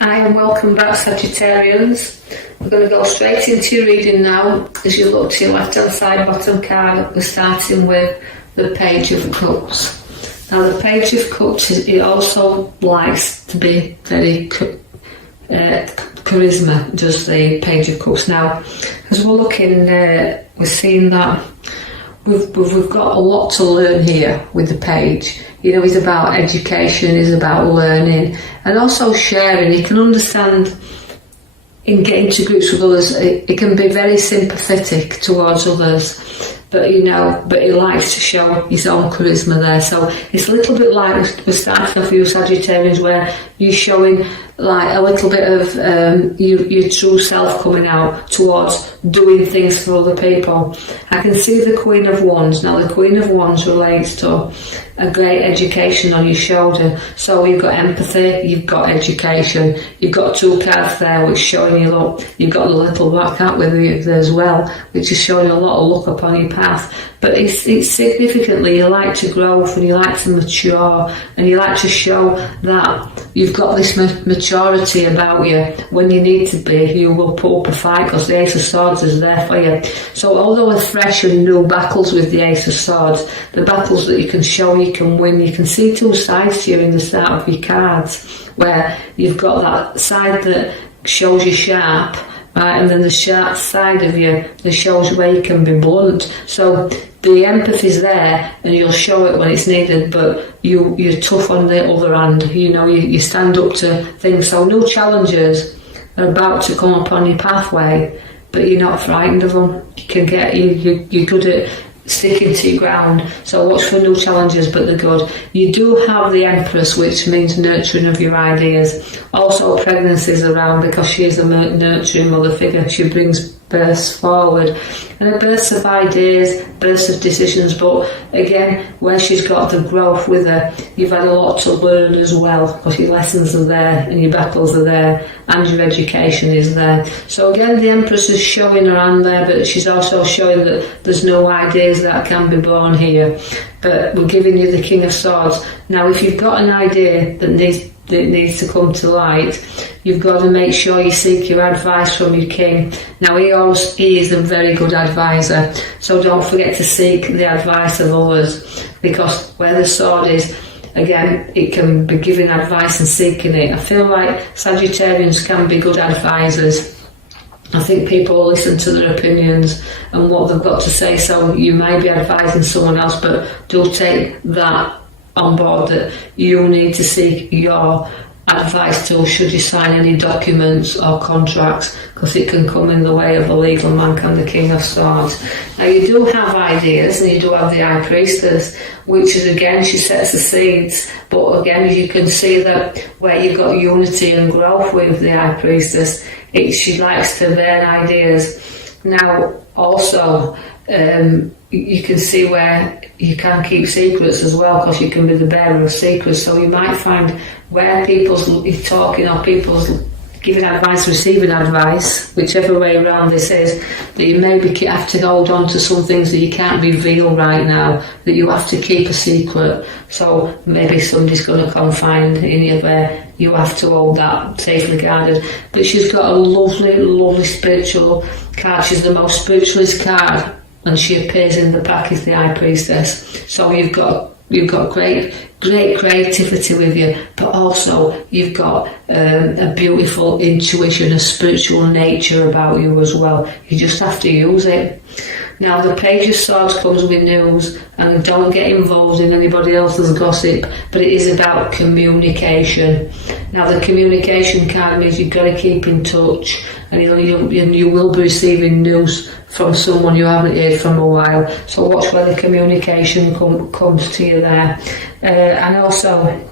Hi and welcome back, Sagittarians. We're going to go straight into your reading now. As you look to your left hand side bottom card, we're starting with the Page of Cups. Now the Page of Cups, it also likes to be very charisma, does the Page of Cups. Now as we're looking, we're seeing that we've got a lot to learn here with the page. You know, it's about education, it's about learning and also sharing. You can understand in getting to grips with others, it can be very sympathetic towards others, but he likes to show his own charisma there. So it's a little bit like we're starting off with you Sagittarians, where you're showing like a little bit of your true self coming out towards doing things for other people. I can see the Queen of Wands. Now the Queen of Wands relates to a great education on your shoulder. So you've got empathy, you've got education, you've got two cards there which showing you look. You've got the little black cat with you there as well, which is showing you a lot of luck upon your path. But it's significantly you like to grow and you like to mature and you like to show that you've got this maturity about you. When you need to be, you will put up a fight because the Ace of Swords is there for you. So although we're fresh and new battles with the Ace of Swords, the battles that you can show you can win, you can see two sides to you in the start of your cards, where you've got that side that shows you sharp, right, and then the sharp side of you that shows where you can be blunt. So the empathy's there and you'll show it when it's needed, but you're tough on the other hand. You know, you stand up to things. So new challenges are about to come upon your pathway, but you're not frightened of them. You can get you're good at sticking to your ground. So watch for new challenges, but they're good. You do have the Empress, which means nurturing of your ideas. Also pregnancies around because she is a nurturing mother figure. She brings bursts forward and a burst of ideas, bursts of decisions, but again where she's got the growth with her, you've had a lot to learn as well because your lessons are there and your battles are there and your education is there. So again the Empress is showing her hand there, but she's also showing that there's no ideas that can be born here, but we're giving you the King of Swords. Now if you've got an idea that needs to come to light, you've got to make sure you seek your advice from your king. Now he is a very good advisor, so don't forget to seek the advice of others, because where the sword is, again, it can be giving advice and seeking it. I feel like Sagittarians can be good advisors. I think people listen to their opinions and what they've got to say, so you may be advising someone else, but do take that on board that you need to seek your advice to should you sign any documents or contracts, because it can come in the way of a legal man, can the King of Swords. Now you do have ideas and you do have the High Priestess, which is again, she sets the seeds, but again you can see that where you've got unity and growth with the High Priestess, she likes to bear ideas. Now also you can see where you can keep secrets as well, because you can be the bearer of secrets. So you might find where people's talking or people's giving advice, receiving advice, whichever way around this is, that you maybe have to hold on to some things that you can't reveal right now, that you have to keep a secret. So maybe somebody's going to confide in you where you have to hold that safely guarded. But she's got a lovely, lovely spiritual card. She's the most spiritualist card, and she appears in the pack as the High Priestess. So you've got great creativity with you, but also you've got a beautiful intuition, a spiritual nature about you as well. You just have to use it. Now the Page of Swords comes with news, and don't get involved in anybody else's gossip, but it is about communication. Now the communication card means you've got to keep in touch, and you will be receiving news from someone you haven't heard from a while. So watch where the communication comes to you there. And also,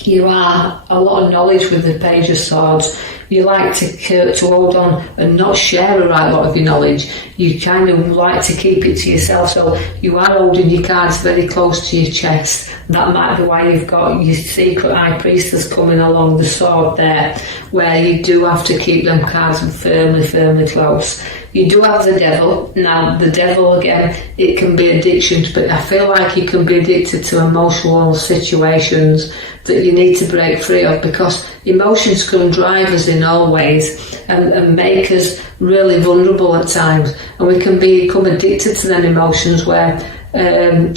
you are a lot of knowledge with the Page of Swords. You like to hold on and not share a right lot of your knowledge. You kind of like to keep it to yourself, so you are holding your cards very close to your chest. That might be why you've got your secret High Priestess coming along the sword there, where you do have to keep them cards firmly close. You do have the Devil. Now the Devil, again, it can be addictions, but I feel like you can be addicted to emotional situations that you need to break free of, because emotions can drive us in all ways and make us really vulnerable at times, and we can become addicted to them emotions where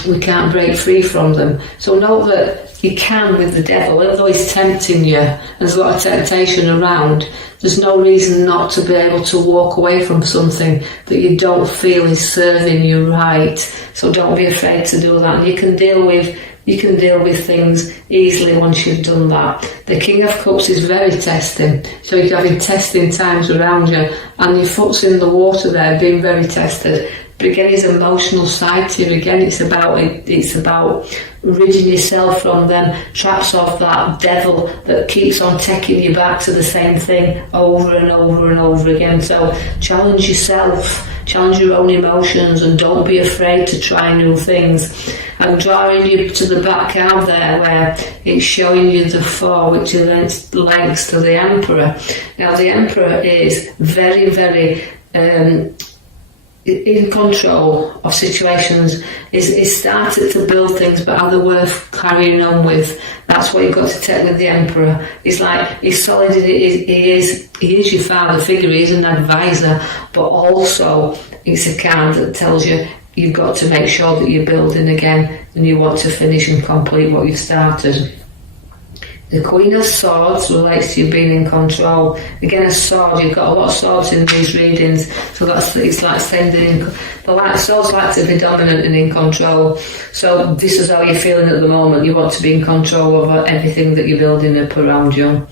we can't break free from them. So know that you can with the devil, although he's tempting you, there's a lot of temptation around, there's no reason not to be able to walk away from something that you don't feel is serving you right. So don't be afraid to do that. And you can deal with things easily once you've done that. The King of Cups is very testing, so you're having testing times around you, and your foot's in the water there, being very tested. But again, his emotional side to you, again, it's about ridding yourself from them traps of that devil that keeps on taking you back to the same thing over and over and over again. So challenge yourself, challenge your own emotions, and don't be afraid to try new things. I'm drawing you to the back card there where it's showing you the 4, which is links to the Emperor. Now the Emperor is very, very in control of situations. Is started to build things, but are they worth carrying on with? That's what you've got to take with the Emperor. He's like, he's solid, he is your father figure, he is an advisor, but also it's a card that tells you you've got to make sure that you're building again and you want to finish and complete what you've started. The Queen of Swords relates to you being in control. Again, a sword, you've got a lot of swords in these readings, so it's like sending swords like to be dominant and in control. So this is how you're feeling at the moment. You want to be in control over everything that you're building up around you.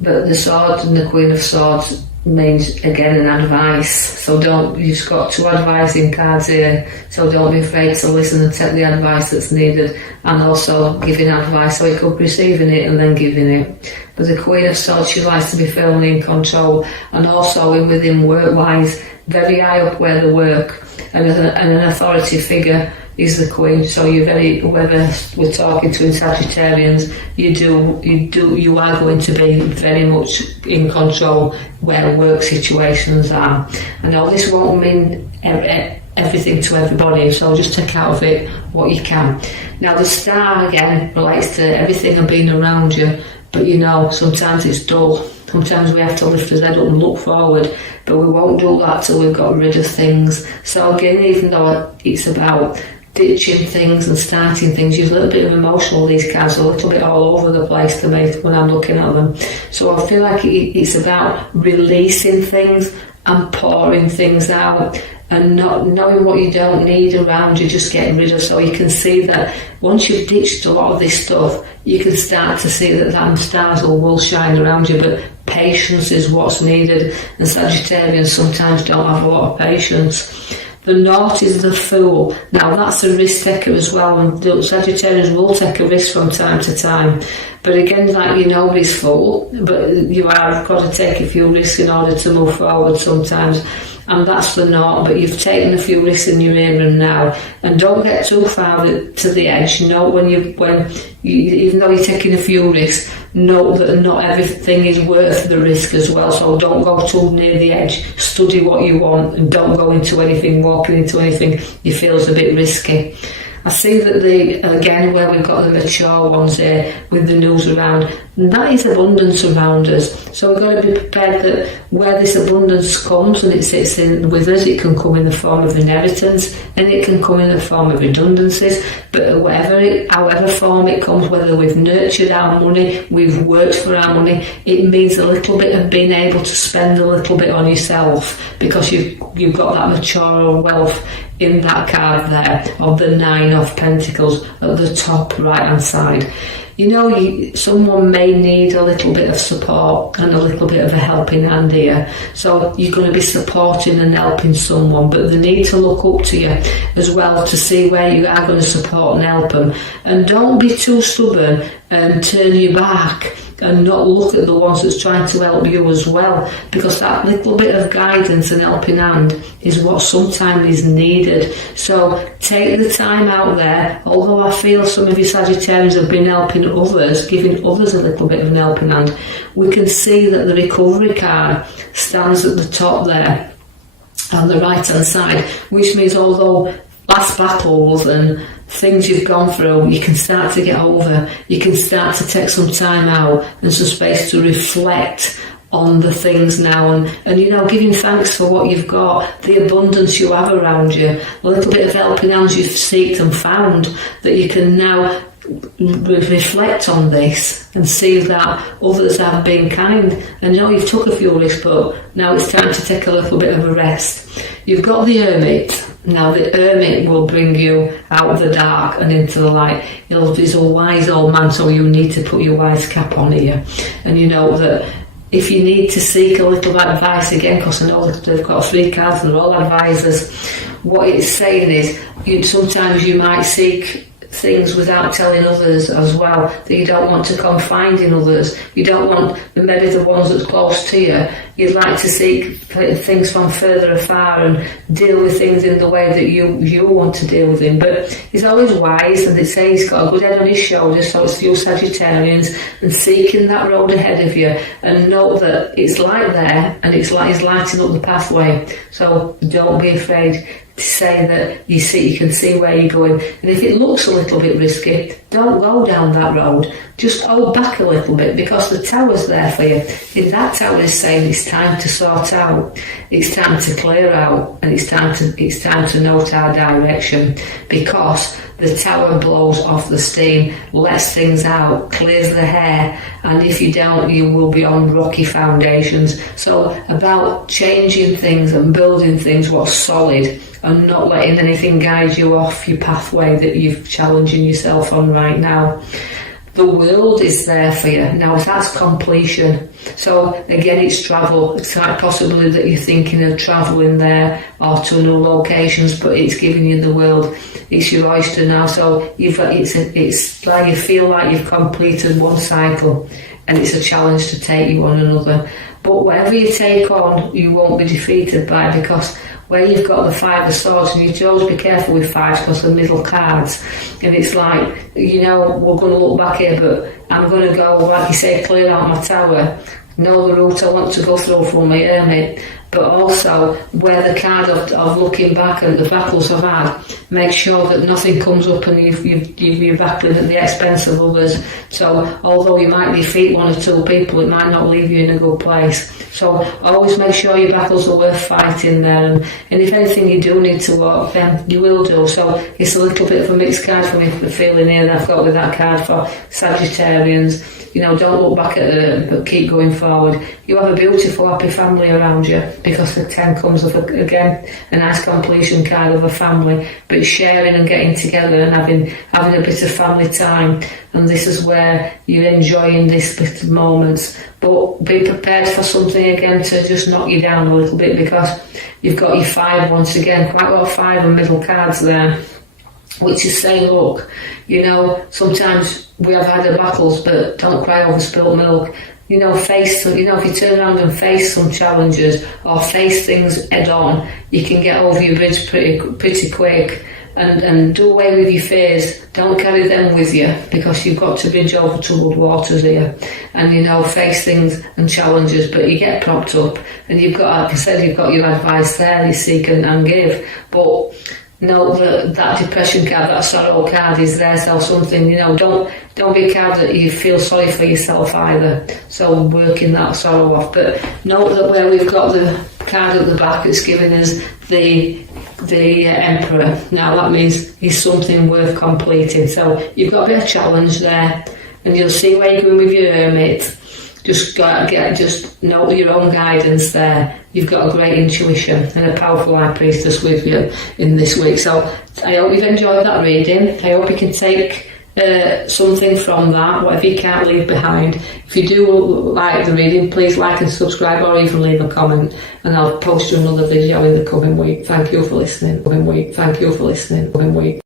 But the sword and the Queen of Swords means, again, an advice. So you've got 2 advising cards here, so don't be afraid to listen and take the advice that's needed, and also giving advice, so it could be receiving it and then giving it. But the Queen of Swords, she likes to be firmly in control, and also within work-wise, very high up where they work, and an authority figure is the Queen. So you're very, whoever we're talking to in Sagittarians, you are going to be very much in control where work situations are. I know this won't mean everything to everybody, so just take out of it what you can. Now the Star again relates to everything and being around you, but sometimes it's dull. Sometimes we have to lift our head up and look forward, but we won't do that till we've got rid of things. So again, even though it's about ditching things and starting things, you're a little bit of emotional, these cards are a little bit all over the place to me when I'm looking at them. So I feel like it's about releasing things and pouring things out, and not knowing what you don't need around you, just getting rid of. So you can see that once you've ditched a lot of this stuff, you can start to see that stars will shine around you, but patience is what's needed, and Sagittarians sometimes don't have a lot of patience. The North is the Fool. Now that's a risk taker as well, and Sagittarians will take a risk from time to time. But again, like you're nobody's fool, but you have got to take a few risks in order to move forward sometimes. And that's the North, but you've taken a few risks in your here and now. And don't get too far to the edge. Even though you're taking a few risks, know that not everything is worth the risk as well. So don't go too near the edge. Study what you want, and don't go into anything, walking into anything you feel is a bit risky. I see that again, where we've got the mature ones here with the news around, that is abundance around us. So we've got to be prepared that where this abundance comes and it sits in with us, it can come in the form of inheritance, and it can come in the form of redundancies. But however form it comes, whether we've nurtured our money, we've worked for our money, it means a little bit of being able to spend a little bit on yourself, because you've got that mature wealth in that card there of the 9 of Pentacles at the top right hand side. Someone may need a little bit of support and a little bit of a helping hand here. So you're going to be supporting and helping someone, but they need to look up to you as well to see where you are going to support and help them. And don't be too stubborn and turn your back and not look at the ones that's trying to help you as well, because that little bit of guidance and helping hand is what sometimes is needed. So take the time out there. Although I feel some of you Sagittarians have been helping others, giving others a little bit of an helping hand, we can see that the recovery card stands at the top there on the right hand side, which means although past battles and things you've gone through, you can start to get over. You can start to take some time out and some space to reflect on the things now, and you know, giving thanks for what you've got, the abundance you have around you, a little bit of helping hands you've sought and found, that you can now reflect on this and see that others have been kind. And you know, you've took a few risks, but now it's time to take a little bit of a rest. You've got the Hermit. Now the Hermit will bring you out of the dark and into the light. He's a wise old man, so you need to put your wise cap on here. And you know that if you need to seek a little advice again, because I know that they've got 3 cards and they're all advisors, what it's saying is sometimes you might seek things without telling others as well, that you don't want to confide in others. You don't want maybe the ones that's close to you. You'd like to seek things from further afar and deal with things in the way that you want to deal with them. But he's always wise, and they say he's got a good head on his shoulders, so it's you Sagittarians, and seeking that road ahead of you, and know that it's light there, and it's like he's lighting up the pathway. So don't be afraid to say that you can see where you're going, and if it looks a little bit risky, don't go down that road. Just hold back a little bit, because the tower's there for you. If that tower is saying it's time to sort out, it's time to clear out, and it's time to note our direction, because the tower blows off the steam, lets things out, clears the hair, and if you don't, you will be on rocky foundations. So about changing things and building things what's solid, and not letting anything guide you off your pathway that you're challenging yourself on right now. The world is there for you. Now that's completion. So again, it's travel. It's quite possibly that you're thinking of travelling there or to new locations, but it's giving you the world. It's your oyster now. So it's like you feel like you've completed one cycle, and it's a challenge to take you on another. But whatever you take on, you won't be defeated by, because where you've got the 5 of Swords, and you have to always be careful with 5s because they're middle cards, and it's like, you know, we're going to look back here, but I'm going to go, like you say, clear out my tower, know the route I want to go through from my Hermit, but also where the card of looking back at the battles I've had, make sure that nothing comes up and you're battling at the expense of others. So although you might defeat 1 or 2 people, it might not leave you in a good place. So always make sure your battles are worth fighting there, and if anything you do need to walk, then you will do. So it's a little bit of a mixed card for me, the feeling here that I've got with that card for Sagittarians. You know, don't look back at it, but keep going forward. You have a beautiful, happy family around you, because the 10 comes up again, a nice completion card of a family, but it's sharing and getting together and having a bit of family time. And this is where you're enjoying this bit of moments. But be prepared for something again to just knock you down a little bit, because you've got your 5 once again, quite a lot of 5 and middle cards there, which is saying, look, you know, sometimes we have had the battles, but don't cry over spilt milk. You know, face some, you know, if you turn around and face some challenges or face things head on, you can get over your bridge pretty quick, and do away with your fears. Don't carry them with you, because you've got to bridge over troubled waters here, and you know, face things and challenges, but you get propped up, and you've got, like I said, you've got your advice there, you seek and give, but know that depression card, that sorrow card is there, so something, you know, don't be a card that you feel sorry for yourself either, so working that sorrow off. But note that where we've got the card at the back, it's giving us the Emperor. Now that means he's something worth completing, so you've got a bit of challenge there, and you'll see where you're going with your Hermit. Just know your own guidance there. You've got a great intuition and a powerful High Priestess with you in this week. So I hope you've enjoyed that reading. I hope you can take something from that, whatever you can't leave behind. If you do like the reading, please like and subscribe, or even leave a comment, and I'll post you another video in the coming week. Thank you for listening.